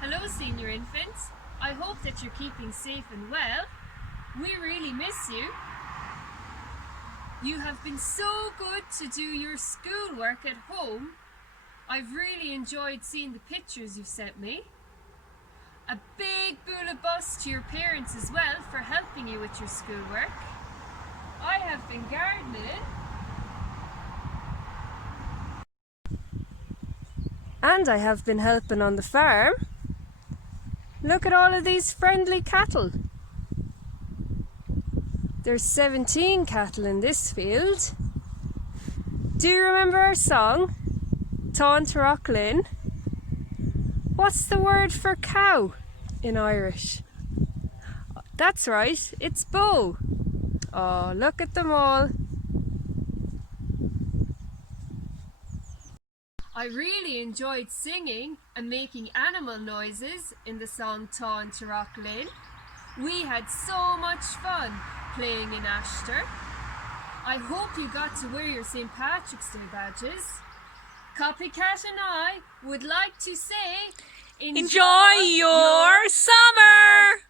Hello senior infants, I hope that you're keeping safe and well. We really miss you. You have been so good to do your schoolwork at home. I've really enjoyed seeing the pictures you've sent me. A big bula bus to your parents as well for helping you with your schoolwork. I have been gardening. And I have been helping on the farm. Look at all of these friendly cattle. There's 17 cattle in this field. Do you remember our song, Tá Tarach Linn? What's the word for cow in Irish? That's right, it's bow. Oh, look at them all. I really enjoyed singing and making animal noises in the song Tá Tarach Linn. We had so much fun playing in Ashter. I hope you got to wear your St. Patrick's Day badges. Copycat and I would like to say, enjoy your summer!